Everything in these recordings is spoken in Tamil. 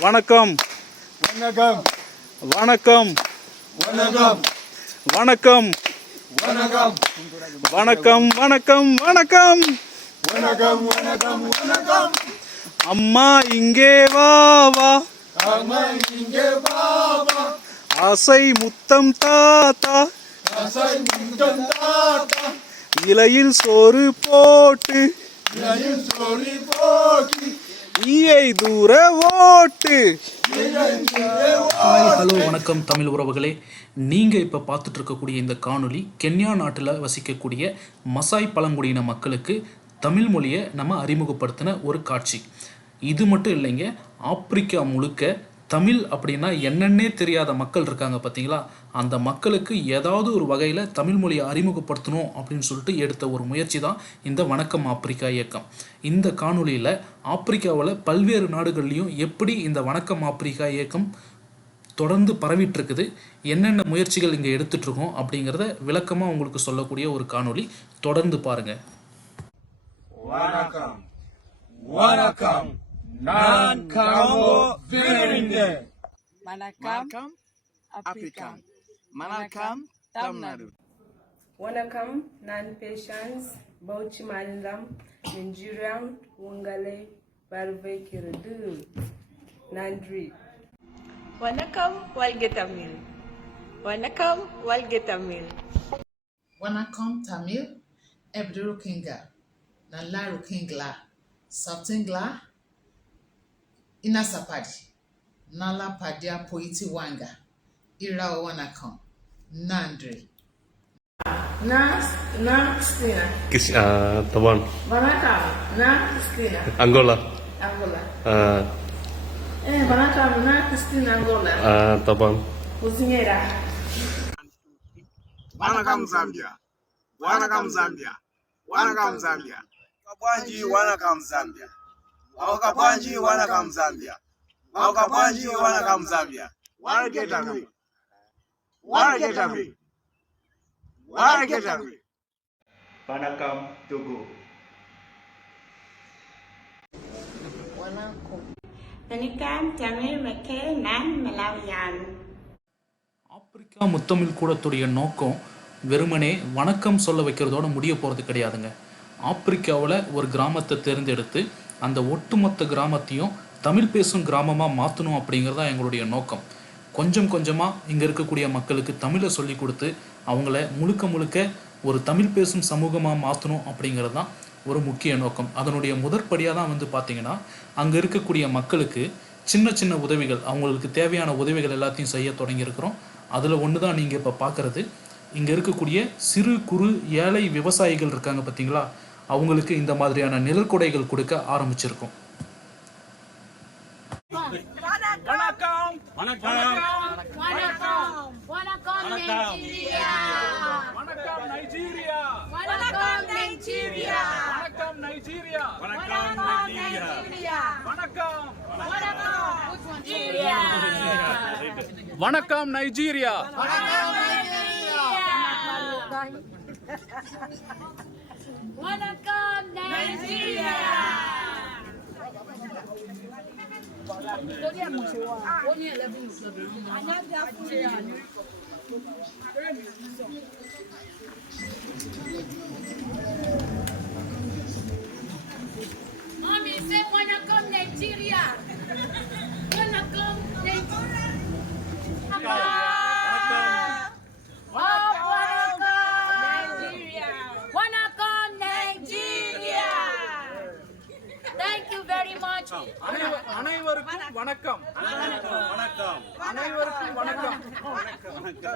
வணக்கம். வணக்கம். வணக்கம். வணக்கம். வணக்கம். வணக்கம். வணக்கம் வணக்கம் வணக்கம். வணக்கம் வணக்கம் வணக்கம். அம்மா இங்கே வா வா. அம்மா இங்கே பாபா ஆசை முத்தம் தாத்தா. அசை முந்தம் தாத்தா. இலையில் சோறு போட்டு. இலையில் சொல்லி போக்கி ஈயை தூர ஓட்டு ஹலோ வணக்கம் தமிழ் உறவுகளே. நீங்கள் இப்போ பார்த்துட்டு இருக்கக்கூடிய இந்த காணொளி கென்யா நாட்டில் வசிக்கக்கூடிய மசாய் பழங்குடியின மக்களுக்கு தமிழ் மொழியை நம்ம அறிமுகப்படுத்தின ஒரு காட்சி. இது மட்டும் இல்லைங்க ஆப்பிரிக்கா முழுக்க தமிழ் அப்படின்னா என்னென்னே தெரியாத மக்கள் இருக்காங்க பார்த்தீங்களா? அந்த மக்களுக்கு ஏதாவது ஒரு வகையில் தமிழ் மொழியை அறிமுகப்படுத்தணும் அப்படின்னு சொல்லிட்டு எடுத்த ஒரு முயற்சி தான் இந்த வணக்கம் ஆப்பிரிக்கா இயக்கம். இந்த காணொலியில் ஆப்பிரிக்காவில் பல்வேறு நாடுகள்லையும் எப்படி இந்த வணக்கம் ஆப்பிரிக்கா இயக்கம் தொடர்ந்து பரவிட்டுருக்குது என்னென்ன முயற்சிகள் இங்கே எடுத்துட்டு இருக்கோம் அப்படிங்கிறத விளக்கமாக உங்களுக்கு சொல்லக்கூடிய ஒரு காணொளி. தொடர்ந்து பாருங்க. வணக்கம். வணக்கம். நான் காங்கோ விரும்பினே வணக்கம் ஆப்பிரிக்கா. வணக்கம் தமிழ்நாடு. வணக்கம் நான் பேஷன்ஸ் பௌச்சி மாநிலம் நெஞ்சிரியா உங்களை வரவேற்கிறது. நன்றி. வணக்கம் வாழ்க தமிழ். வணக்கம் வாழ்க தமிழ். வணக்கம் தமிழ். எப்படி இருக்கீங்க? நல்லா இருக்கீங்களா? சாப்பிட்டீங்களா? inasapadi nalapadia poiti wanga ira wana wanakan nandre na na Christina. Kis, uh, Tawan. Banakam na Christina. Angola. Angola. Uh, eh, Banakam na Christina Angola. Uh, Tawan. Uzinyera. Banakam Zambia. Banakam Zambia. Banakam Zambia. Kabwanji Banakam Zambia. awakabwanji wana ka mzambya awakabwanji wana ka mzambya wargetami wargetami Africa முத்தமிழ் கூடத்துடைய நோக்கம் வெறுமனே வணக்கம் சொல்ல வைக்கிறதோட முடிய போறது கிடையாதுங்க. ஆப்பிரிக்காவில் ஒரு கிராமத்தை தேர்ந்தெடுத்து அந்த ஒட்டுமொத்த கிராமத்தையும் தமிழ் பேசும் கிராமமாக மாற்றணும் அப்படிங்கிறது தான் எங்களுடைய நோக்கம். கொஞ்சம் கொஞ்சமாக இங்கே இருக்கக்கூடிய மக்களுக்கு தமிழை சொல்லி கொடுத்து அவங்கள முழுக்க முழுக்க ஒரு தமிழ் பேசும் சமூகமாக மாற்றணும் அப்படிங்கிறது தான் ஒரு முக்கிய நோக்கம். அதனுடைய முதற்படியாக தான் வந்து பார்த்திங்கன்னா அங்கே இருக்கக்கூடிய மக்களுக்கு சின்ன சின்ன உதவிகள் அவங்களுக்கு தேவையான உதவிகள் எல்லாத்தையும் செய்ய தொடங்கியிருக்கிறோம். அதில் ஒன்று தான் நீங்கள் இப்போ பார்க்குறது இங்கே இருக்கக்கூடிய சிறு குறு ஏழை விவசாயிகள் இருக்காங்க பார்த்தீங்களா அவங்களுக்கு இந்த மாதிரியான நிழற்குடைகள் கொடுக்க ஆரம்பிச்சிருக்கோம். வணக்கம். நைஜீரியா. வணக்கம் நைஜீரியா. வணக்கம் நைஜீரியா. வணக்கம் நைஜீரியா. வணக்கம் வணக்கம் நைஜீரியா. வணக்கம் நைஜீரியா. வணக்கம் Another food.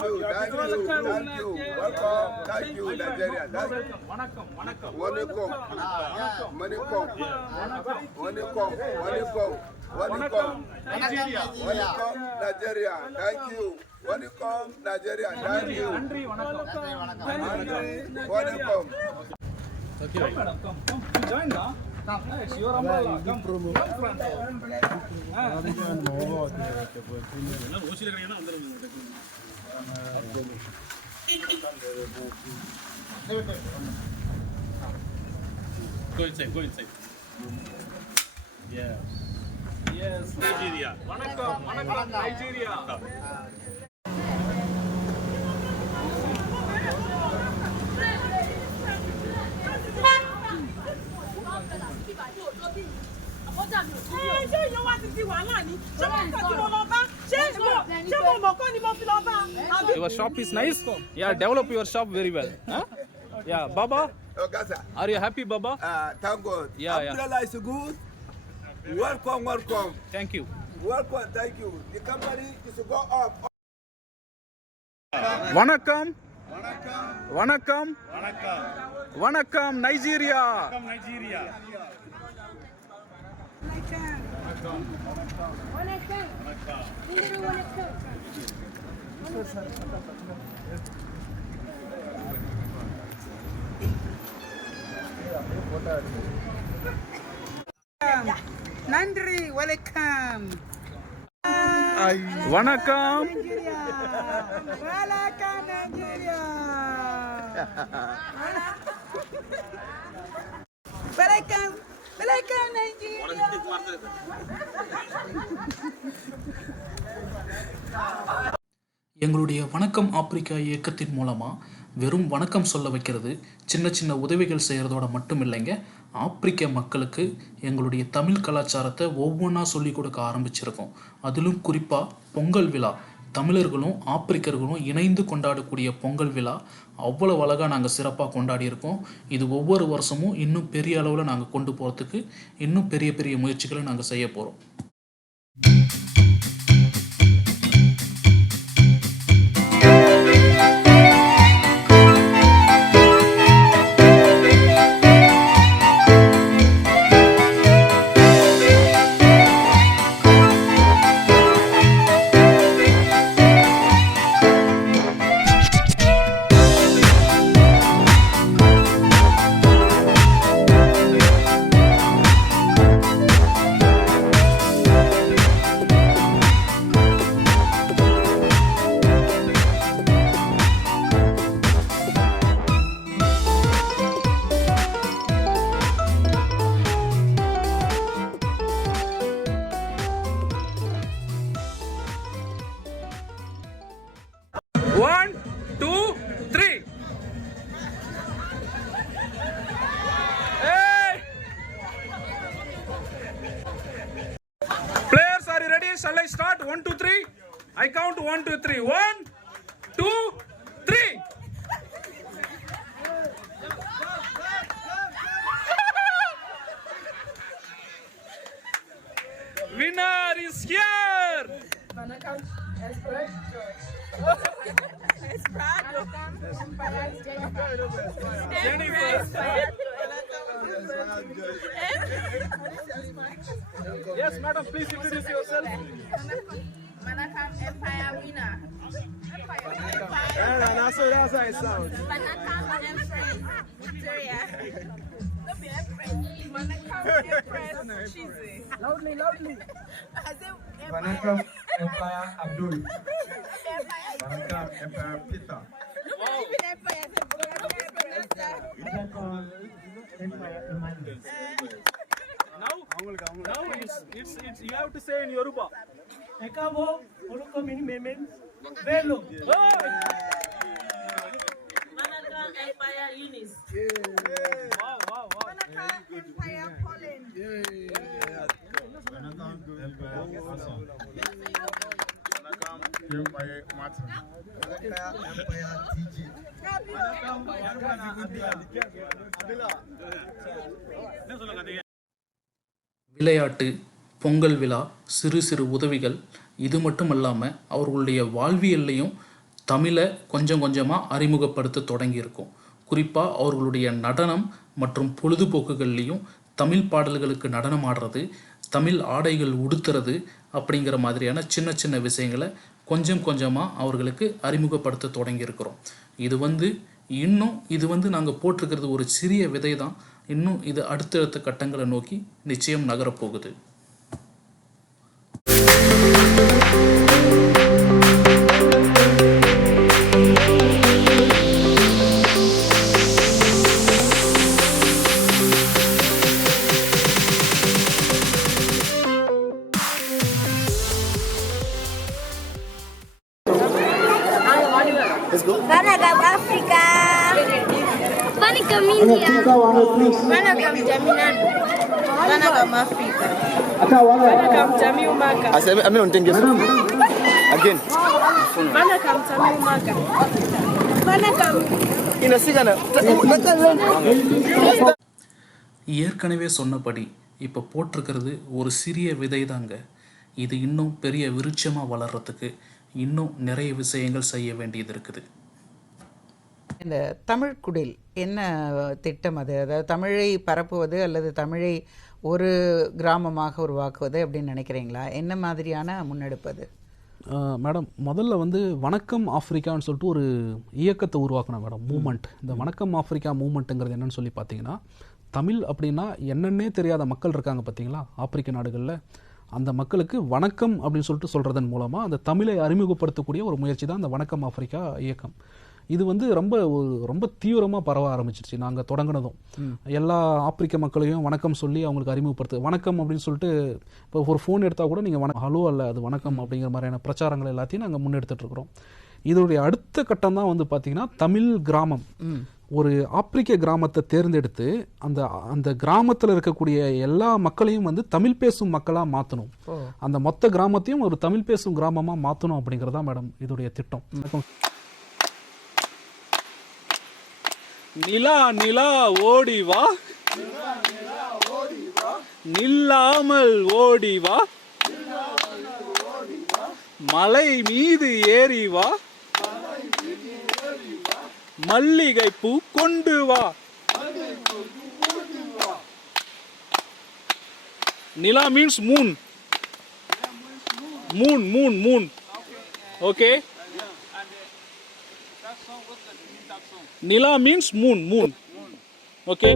வணக்கம் Thank you, thank you, welcome, thank you, Nigeria. Thank you. வணக்கம் வணக்கம் Manikom, Wanikom, Wanikom, வணக்கம் Wanikom, Nigeria Wanikom, Nigeria. Thank you. Wanikom, Nigeria. Thank you. நன்றி வணக்கம் Nandri, Wanikom. Come, madam, come, come. You join now. Yes, your umbrella. Come, come front. Ah. Go inside, go inside. Yes. Yes. Nigeria. Vanakkam, vanakkam, ṣé ìyẹn wá ti di wàhálà ni ṣé wọn kàn tí wọn lọ bá. ṣé mo ṣé mo mọ̀ kọ́ ni mo fi lọ bá àbí. Your shop is nice. Yeah, develop your shop very well. Huh? Yeah, Baba, Okay, sir. are you happy, Baba? Uh, thank God. Yeah, yeah. Umbrella is good. Welcome, welcome. Thank you. Welcome, thank you. The company is to go up. வணக்கம் வணக்கம் வணக்கம் நைஜீரியா Nigeria. நன்றி வணக்கம். வணக்கம். வணக்கம் நைஜீரியா. வணக்கம் வணக்கம். நைஜீரியா எங்களுடைய வணக்கம் ஆப்பிரிக்கா இயக்கத்தின் மூலமாக வெறும் வணக்கம் சொல்ல வைக்கிறது சின்ன சின்ன உதவிகள் செய்கிறதோட மட்டும் இல்லைங்க. ஆப்பிரிக்க மக்களுக்கு எங்களுடைய தமிழ் கலாச்சாரத்தை ஒவ்வொன்றா சொல்லிக் கொடுக்க ஆரம்பிச்சிருக்கோம். அதிலும் குறிப்பாக பொங்கல் விழா. தமிழர்களும் ஆப்பிரிக்கர்களும் இணைந்து கொண்டாடக்கூடிய பொங்கல் விழா அவ்வளோ அழகாக நாங்கள் சிறப்பாக கொண்டாடி இருக்கோம் இது ஒவ்வொரு வருஷமும் இன்னும் பெரிய அளவில் நாங்கள் கொண்டு போகிறதுக்கு இன்னும் பெரிய பெரிய முயற்சிகளை நாங்கள் செய்ய போகிறோம் I count one, two, three. One, two, three. Winner is here. Yes, madam, please introduce yourself. Manakam Empire winner. Yeah, that's how that's how it sounds. Manakam Empress Victoria. Manakam Empress Cheesy. Loudly, loudly. Vanakkam Empire Abdul. Vanakkam Empire Peter. Vanakkam Empire Emmanuel. Now, now it's, it's, it's, you have to say in Yoruba. Ekabo Oluko Mini Memen. Velo. Manakam Empire Eunice. Wow, wow, wow. Vanakkam Empire Hassan. Empire Martin. Vanakkam Empire TG. விளையாட்டு பொங்கல் விழா சிறு சிறு உதவிகள் இது மட்டும் இல்லாமல் அவர்களுடைய வாழ்வியல்லையும் தமிழை கொஞ்சம் கொஞ்சமாக அறிமுகப்படுத்த தொடங்கியிருக்கோம். குறிப்பாக அவர்களுடைய நடனம் மற்றும் பொழுதுபோக்குகள்லையும் தமிழ் பாடல்களுக்கு நடனம் ஆடுறது தமிழ் ஆடைகள் உடுத்துறது அப்படிங்கிற மாதிரியான சின்ன சின்ன விஷயங்களை கொஞ்சம் கொஞ்சமாக அவர்களுக்கு அறிமுகப்படுத்த தொடங்கியிருக்கிறோம். இது வந்து இன்னும் இது வந்து நாங்கள் போட்டிருக்கிறது ஒரு சிறிய விதை தான் இன்னும் இது அடுத்தடுத்த கட்டங்களை நோக்கி நிச்சயம் நகரப்போகுது. வணக்கம் ஆப்பிரிக்கா வணக்கம் இந்தியா வணக்கம் ஜமினான் வணக்கம் Africa Welcome, Jami Umaka. I said, I mean, on Again. Welcome, Jami Umaka. வணக்கம் In a second. ஏற்கனவே சொன்னபடி இப்போ போட்டிருக்கிறது ஒரு சிறிய விதை தாங்க இது இன்னும் பெரிய விருட்சமாக வளர்கிறதுக்கு இன்னும் நிறைய விஷயங்கள் செய்ய வேண்டியது இருக்குது. இந்த தமிழ் குடில் என்ன திட்டம் அது? அதாவது தமிழை பரப்புவது அல்லது தமிழை ஒரு கிராமமாக உருவாக்குவது அப்படின்னு நினைக்கிறீங்களா? என்ன மாதிரியான முன்னெடுப்பு அது? அஹ் மேடம் முதல்ல வந்து வணக்கம் ஆஃப்ரிக்கான்னு சொல்லிட்டு ஒரு இயக்கத்தை உருவாக்கணும் மேடம் மூமெண்ட். இந்த வணக்கம் ஆஃப்ரிக்கா மூமெண்ட்டுங்கிறது என்னன்னு சொல்லி பார்த்தீங்கன்னா தமிழ் அப்படின்னா என்னன்னே தெரியாத மக்கள் இருக்காங்க பார்த்தீங்களா? ஆப்பிரிக்க நாடுகளில் அந்த மக்களுக்கு வணக்கம் அப்படின்னு சொல்லிட்டு சொல்கிறதன் மூலமாக அந்த தமிழை அறிமுகப்படுத்தக்கூடிய ஒரு முயற்சி தான் அந்த வணக்கம் ஆஃப்ரிக்கா இயக்கம். இது வந்து ரொம்ப ஒரு ரொம்ப தீவிரமாக பரவ ஆரம்பிச்சிருச்சு. நாங்கள் தொடங்கினதும். எல்லா ஆப்பிரிக்க மக்களையும் வணக்கம் சொல்லி அவங்களுக்கு அறிமுகப்படுத்து வணக்கம் அப்படின்னு சொல்லிட்டு இப்போ ஒரு ஃபோன் எடுத்தால் கூட நீங்கள் வணக்கம் ஹலோ அல்ல அது வணக்கம் அப்படிங்கிற மாதிரியான பிரச்சாரங்கள் எல்லாத்தையும் நாங்கள் முன்னெடுத்துட்டு இருக்கிறோம். இதோடைய அடுத்த கட்டம் தான் வந்து பார்த்தீங்கன்னா தமிழ் கிராமம். ஒரு ஆப்பிரிக்க கிராமத்தை தேர்ந்தெடுத்து அந்த அந்த கிராமத்தில் இருக்கக்கூடிய எல்லா மக்களையும் வந்து தமிழ் பேசும் மக்களாக மாற்றணும் அந்த மொத்த கிராமத்தையும் ஒரு தமிழ் பேசும் கிராமமாக மாற்றணும் அப்படிங்கிறதா மேடம் இதோடைய திட்டம். நிலா நிலா ஓடி வா. நில்லாமல் ஓடி வா. மலை மீது ஏறி வா. மல்லிகை பூ கொண்டு வா. நிலா means moon moon moon moon okay நிலா மீன்ஸ் மூன் மூன் ஓகே